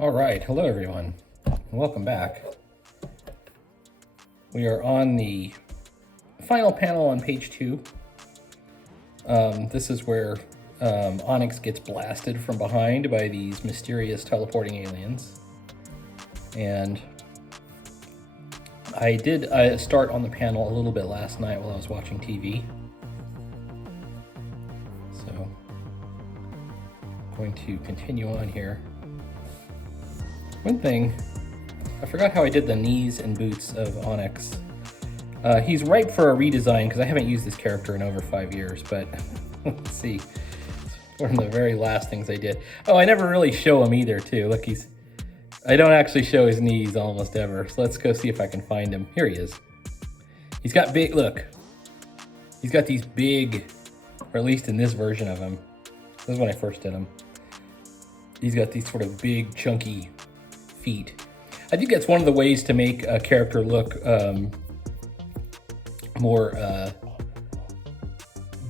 All right, hello everyone, and welcome back. We are on the final panel on page 2. This is where Onyx gets blasted from behind by these mysterious teleporting aliens. And I did start on the panel a little bit last night while I was watching TV. So I'm going to continue on here. One thing, I forgot how I did the knees and boots of Onyx. He's ripe for a redesign because I haven't used this character in over 5 years, but let's see. It's one of the very last things I did. Oh, I never really show him either, too. Look, I don't actually show his knees almost ever, so let's go see if I can find him. Here he is. He's got big, look. He's got these big, or at least in this version of him. This is when I first did him. He's got these sort of big, chunky feet. I think that's one of the ways to make a character look more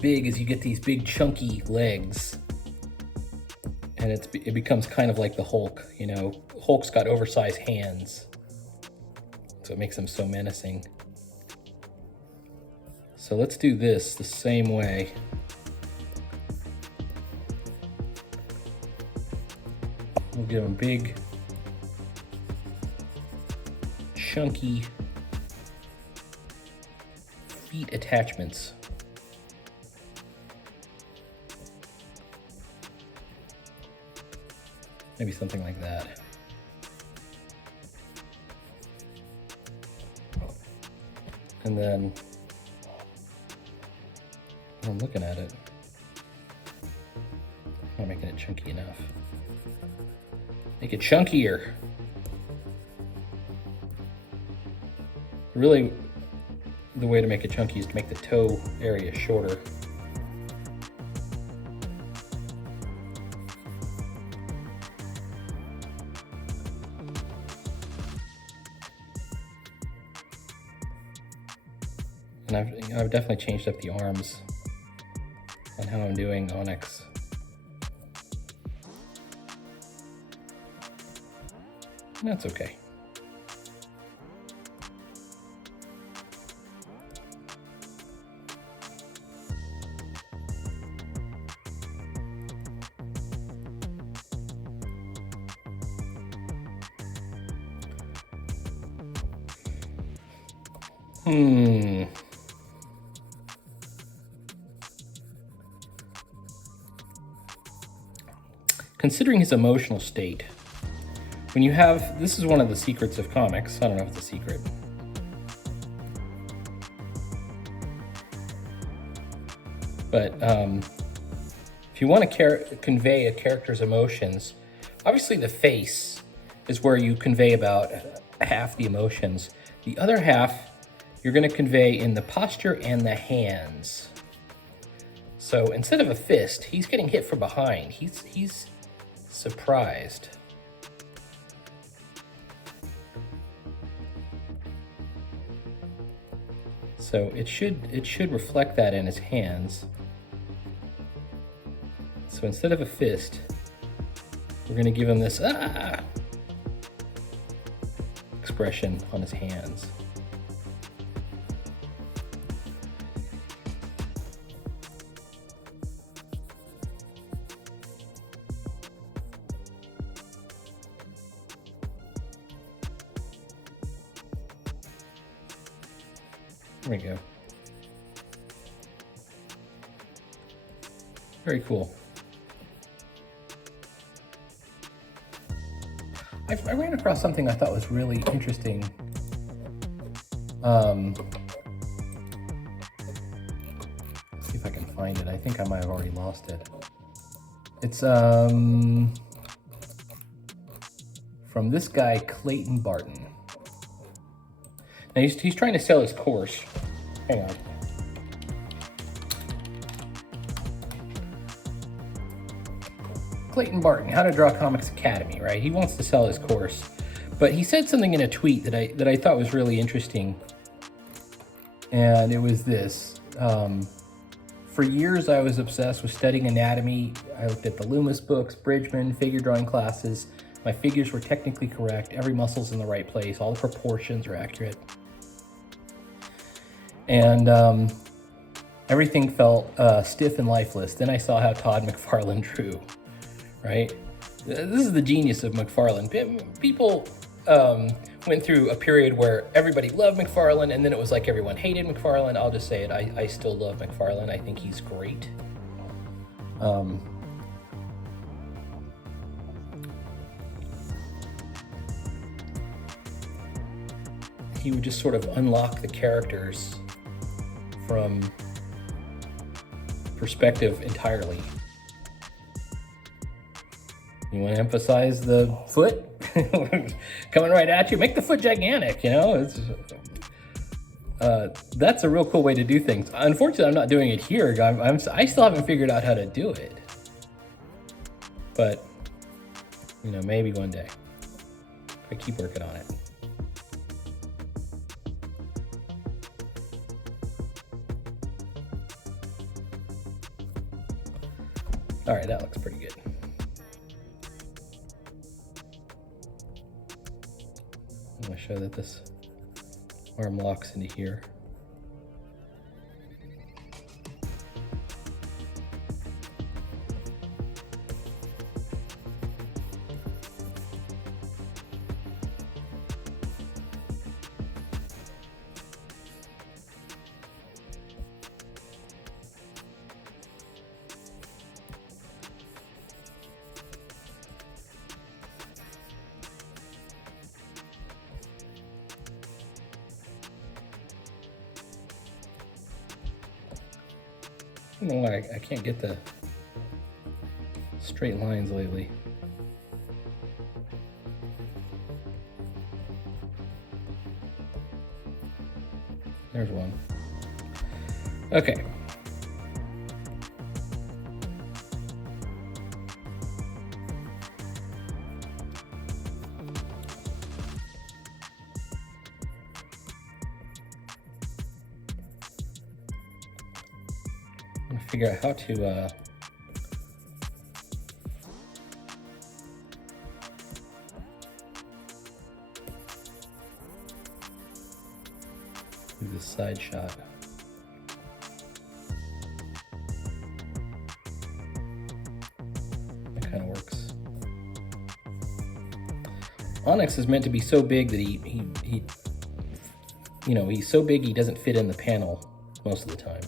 big, is you get these big chunky legs, and it becomes kind of like the Hulk. You know, Hulk's got oversized hands, so it makes him so menacing. So let's do this the same way. We'll give him big, chunky feet attachments. Maybe something like that. And then I'm looking at it. I'm not making it chunky enough. Make it chunkier. Really, the way to make it chunky is to make the toe area shorter. And I've definitely changed up the arms on how I'm doing Onyx. And that's okay. Considering his emotional state, when you have, this is one of the secrets of comics. I don't know if it's a secret. But if you want to convey a character's emotions, obviously the face is where you convey about half the emotions. The other half you're going to convey in the posture and the hands. So instead of a fist, he's getting hit from behind. He's surprised. So it should reflect that in his hands. So instead of a fist, we're going to give him this expression on his hands. There we go. Very cool. I ran across something I thought was really interesting. Let's see if I can find it. I think I might have already lost it. It's from this guy, Clayton Barton. Now he's trying to sell his course. Hang on. Clayton Barton, How to Draw Comics Academy, right? He wants to sell his course. But he said something in a tweet that I thought was really interesting. And it was this. For years, I was obsessed with studying anatomy. I looked at the Loomis books, Bridgman, figure drawing classes. My figures were technically correct. Every muscle's in the right place. All the proportions are accurate. And everything felt stiff and lifeless. Then I saw how Todd McFarlane drew, right? This is the genius of McFarlane. People went through a period where everybody loved McFarlane, and then it was like everyone hated McFarlane. I'll just say it, I still love McFarlane. I think he's great. He would just sort of unlock the characters from perspective entirely. You want to emphasize the foot coming right at you? Make the foot gigantic, you know? It's, that's a real cool way to do things. Unfortunately, I'm not doing it here. I still haven't figured out how to do it. But, you know, maybe one day. I keep working on it. All right, that looks pretty good. I'm going to show that this arm locks into here. I don't know why I can't get the straight lines lately. There's one. Okay. I'm gonna figure out how to do this side shot. That kind of works. Onyx is meant to be so big that he you know, he's so big he doesn't fit in the panel most of the time.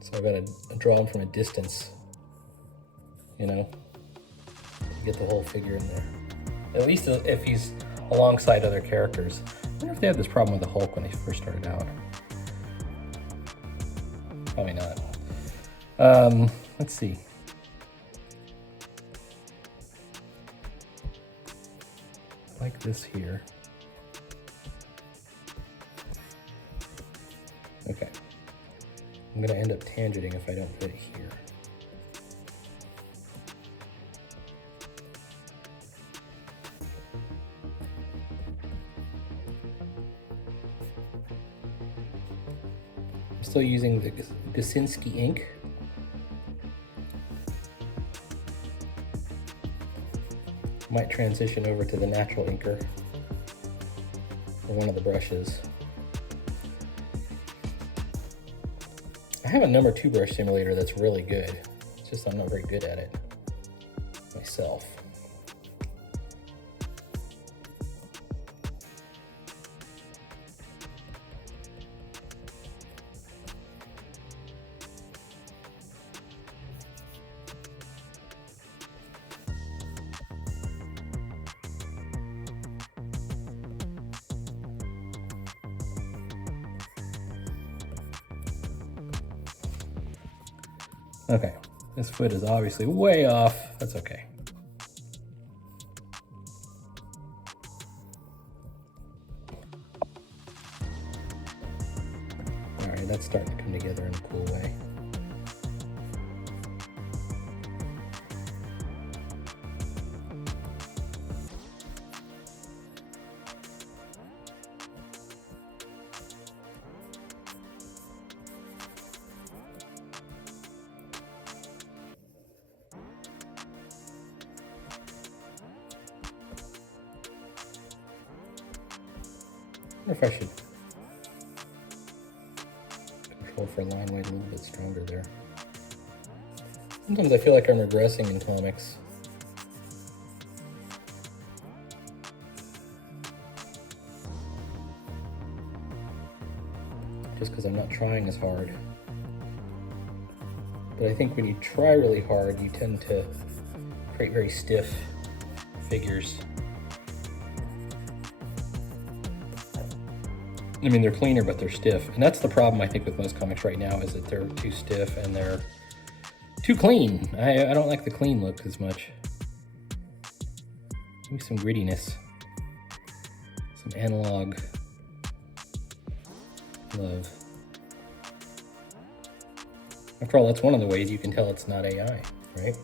So I've got to draw him from a distance, you know, to get the whole figure in there. At least if he's alongside other characters. I wonder if they had this problem with the Hulk when they first started out. Probably not. Let's see. Like this here. Okay. I'm going to end up tangenting if I don't put it here. I'm still using the Gasinski ink. Might transition over to the natural inker for one of the brushes. I have a number 2 brush simulator that's really good. It's just I'm not very good at it myself. Okay, this foot is obviously way off. That's okay. All right, that's starting to come together in a cool way. wonder if I should control for line weight a little bit stronger there. Sometimes I feel like I'm regressing in comics. Just because I'm not trying as hard. But I think when you try really hard, you tend to create very stiff figures. I mean, they're cleaner, but they're stiff. And that's the problem, I think, with most comics right now, is that they're too stiff and they're too clean. I don't like the clean look as much. Give me some grittiness. Some analog love. After all, that's one of the ways you can tell it's not AI, right?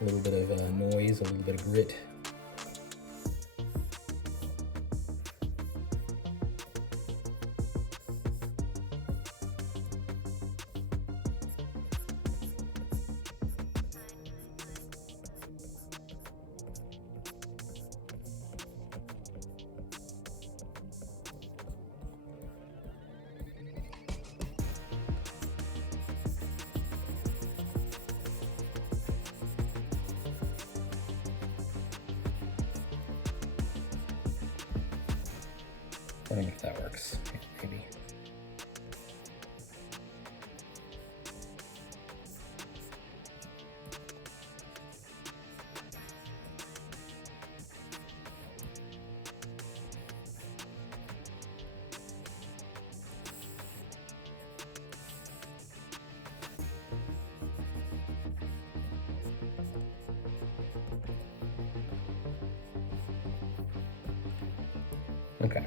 A little bit of noise, a little bit of grit. I don't know if that works, maybe. Okay.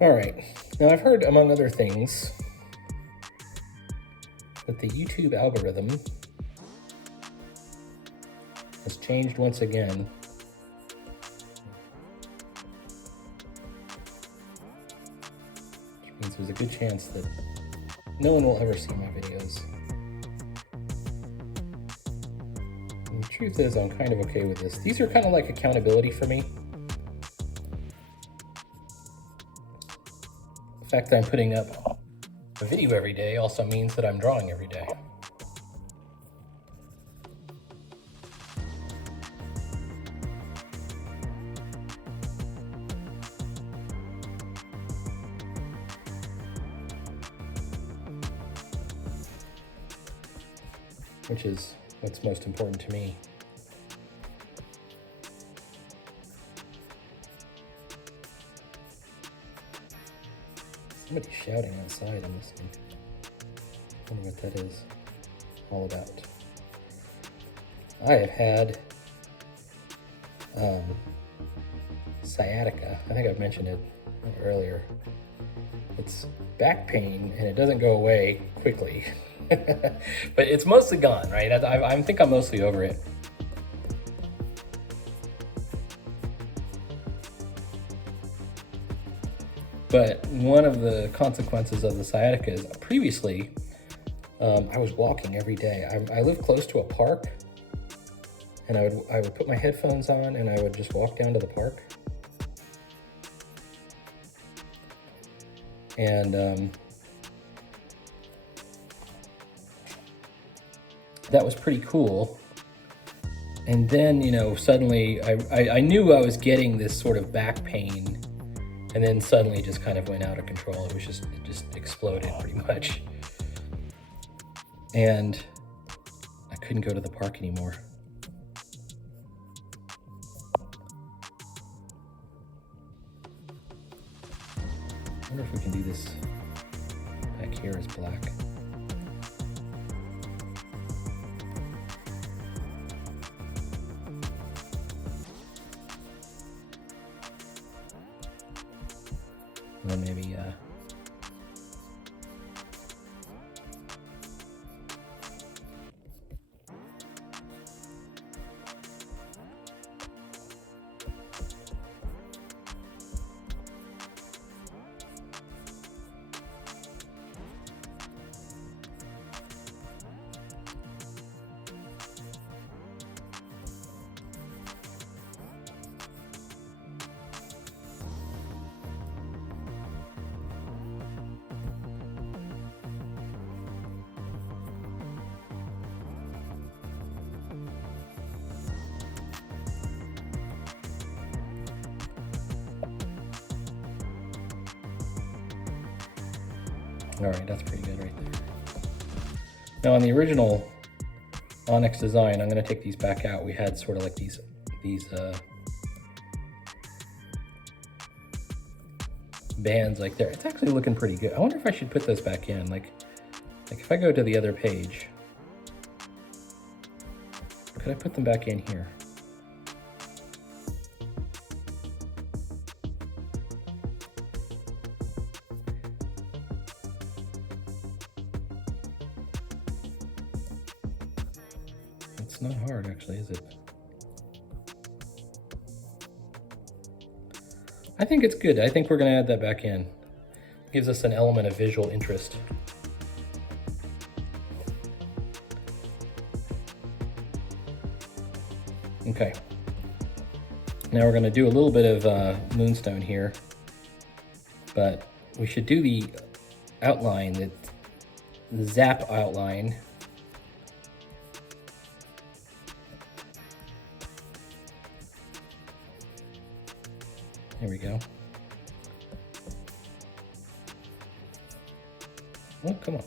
All right, now I've heard, among other things, that the YouTube algorithm has changed once again. Which means there's a good chance that no one will ever see my videos. And the truth is, I'm kind of okay with this. These are kind of like accountability for me. The fact that I'm putting up a video every day also means that I'm drawing every day. Which is what's most important to me. Somebody's shouting outside, I'm listening. I wonder what that is all about. I have had sciatica. I think I've mentioned it earlier. It's back pain and it doesn't go away quickly. But it's mostly gone, right? I think I'm mostly over it. But one of the consequences of the sciatica is previously, I was walking every day. I live close to a park, and I would put my headphones on and I would just walk down to the park. And that was pretty cool. And then, you know, suddenly I knew I was getting this sort of back pain. And then suddenly it just kind of went out of control. It just exploded pretty much. And I couldn't go to the park anymore. I wonder if we can do this back here as black. And then maybe All right, that's pretty good right there. Now on the original Onyx design, I'm going to take these back out. We had sort of like these bands like there. It's actually looking pretty good. I wonder if I should put those back in. Like if I go to the other page, could I put them back in here? It's not hard actually, is it? I think it's good. I think we're going to add that back in. Gives us an element of visual interest. Okay. Now we're going to do a little bit of Moonstone here, but we should do the outline, the zap outline. There we go. Oh, come on.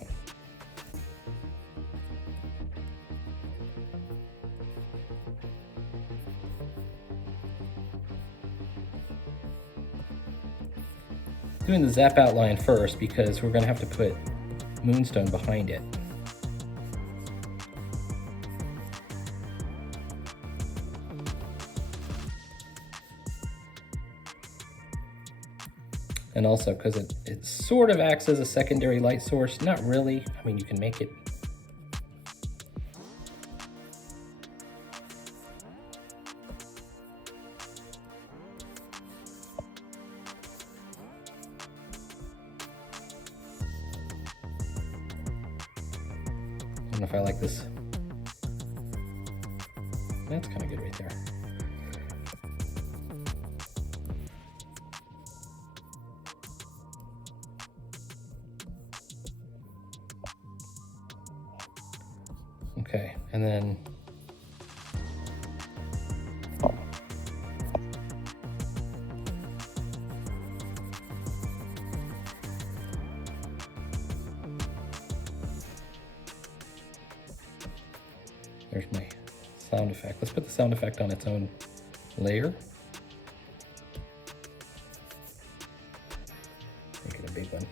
Doing the zap outline first because we're going to have to put Moonstone behind it. And also because it sort of acts as a secondary light source. Not really. I mean, you can make it. I don't know if I like this. That's kind of good right there. Okay, and then there's my sound effect. Let's put the sound effect on its own layer. Make it a big one.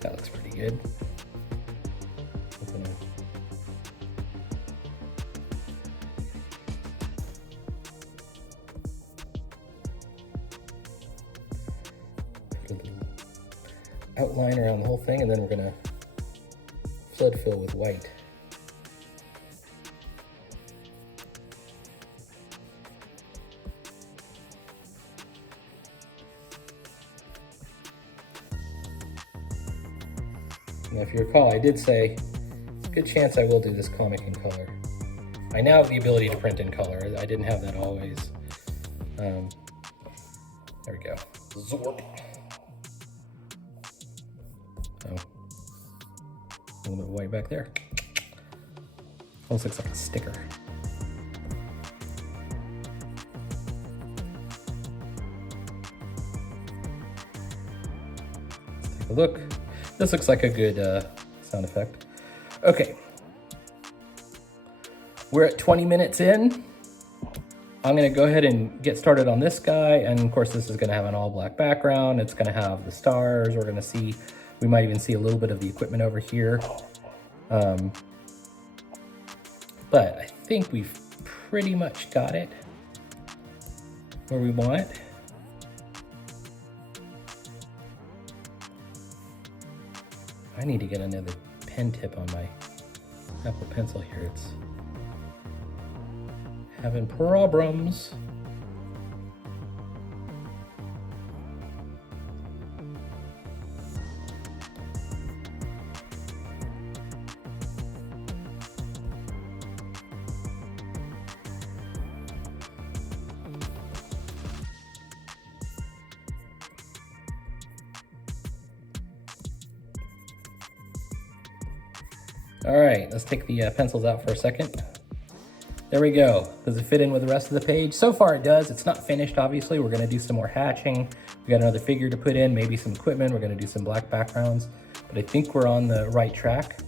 That looks pretty good. Put a little outline around the whole thing, and then we're gonna flood fill with white. Now, if you recall, I did say, it's a good chance I will do this comic in color. I now have the ability to print in color. I didn't have that always. There we go. ZORP. Oh, a little bit of white back there. Almost looks like a sticker. Let's take a look. This looks like a good sound effect. Okay. We're at 20 minutes in. I'm gonna go ahead and get started on this guy. And of course, this is gonna have an all black background. It's gonna have the stars. We're gonna see, we might even see a little bit of the equipment over here. But I think we've pretty much got it where we want it. I need to get another pen tip on my Apple Pencil here. It's having problems. All right, let's take the pencils out for a second. There we go. Does it fit in with the rest of the page? So far it does. It's not finished, obviously. We're gonna do some more hatching. We got another figure to put in, maybe some equipment. We're gonna do some black backgrounds, but I think we're on the right track.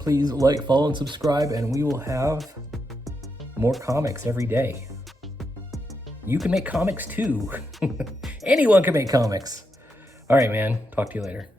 Please like, follow, and subscribe, and we will have more comics every day. You can make comics too. Anyone can make comics. All right, man. Talk to you later.